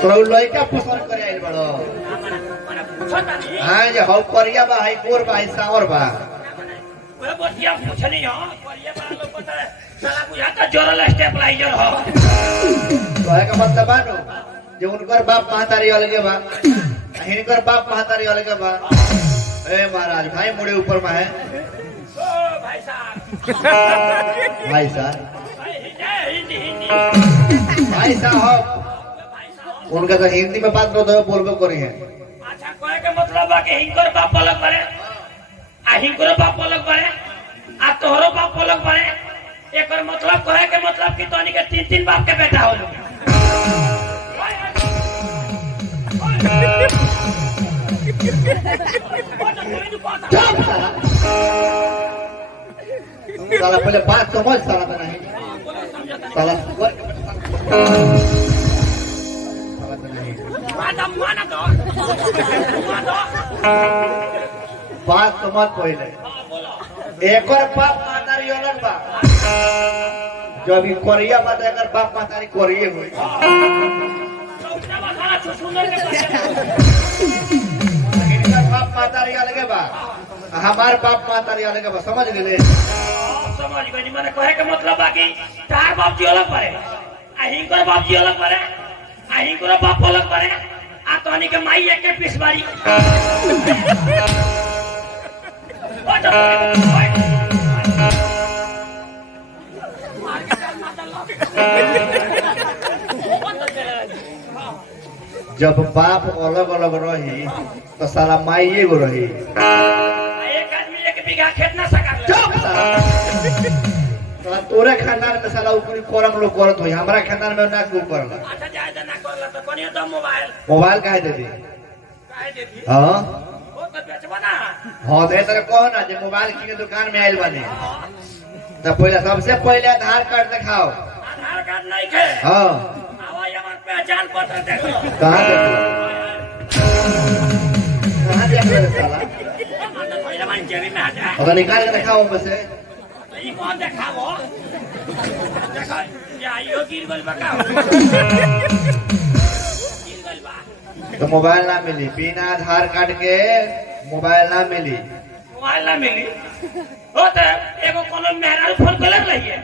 तो लड़का पसंद करे आइल बड़ो हां जे हो करिया बा हाई गोर बा हाई सावर बा ओए बतिया पूछनी हो करिया बा लोग पता है साला बुझा का जोरल स्टेबलाइजर हो तो है का मतलब बानो जे उनकर बाप महतारी अलगे बा हिनकर बाप महतारी अलगे बा ए महाराज भाई मुड़े ऊपर में है ओ भाई साहब भाई साहब हिंदी भाई साहब उनका तो हिंदी में बात तो बोलबो करी है अच्छा कहे के मतलब बा कि हिंकर बाप अलग बड़े आ हिंकर बाप अलग बड़े आ तोहरो बाप अलग बड़े एकर मतलब कहे के मतलब कि तोनी के तीन तीन बाप के बेटा हो लोग साला पहले बात समझ साला तो नहीं साला बात समझ पहले एक और बाप महतारी अलग बा जो अभी कोरिया बात अगर बाप महतारी कोरिए हुए बाप महतारी अलग बा हमार बाप महतारी अलग बा समझ गए समझ गई मैंने कहे के मतलब बाकी तार बाप जी अलग पड़े आ हिंकर बाप जी अलग पड़े आ हिंकर बाप अलग पड़े आ तोनी के माई एक के पीस बारी जब बाप अलग अलग रही तो साला माई एगो रही एक आदमी एक बीघा खेत ना सका साला तोरे खानदान में साला ऊपरी कोरम लोग करत होई हमरा खानदान में ना क्यों करला अच्छा जाए ना करला तो कोनी तो मोबाइल काहे दे दी काहे देती हां वो तो बेचबा ना हां दे तेरे कहो ना जे मोबाइल किने दुकान में आइल बानी तो पहले सबसे पहले आधार कार्ड दिखाओ आधार कार्ड नहीं खे हां आवा हमार पहचान पत्र देखो कहां देख रहे साला मतलब पहले मान जेबी में आ जाए और निकाल के दिखाओ बस ई कौन देखावो देखो या यो गिर गल बका गिर गल बा तो मोबाइल ना मिली बिना आधार कार्ड के मोबाइल ना मिली मोबाइल ना मिली हो तो एगो कोनो मेहरारू फोन कर लइए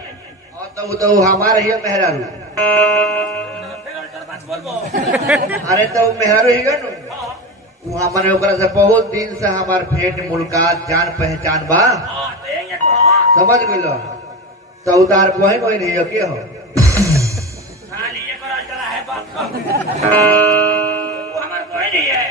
और तो हमार ही मेहरारू फिर अलटर बात बोलबो अरे तो मेहरारू ही गनु वो हमारे ओकरा से बहुत दिन से हमार भेंट मुलाकात जान पहचान बा हां देंगे कहां समझ गइलो तो उतार बहन होई नहीं के हो खाली एक और अलटर है बात का वो हमार कोई नहीं है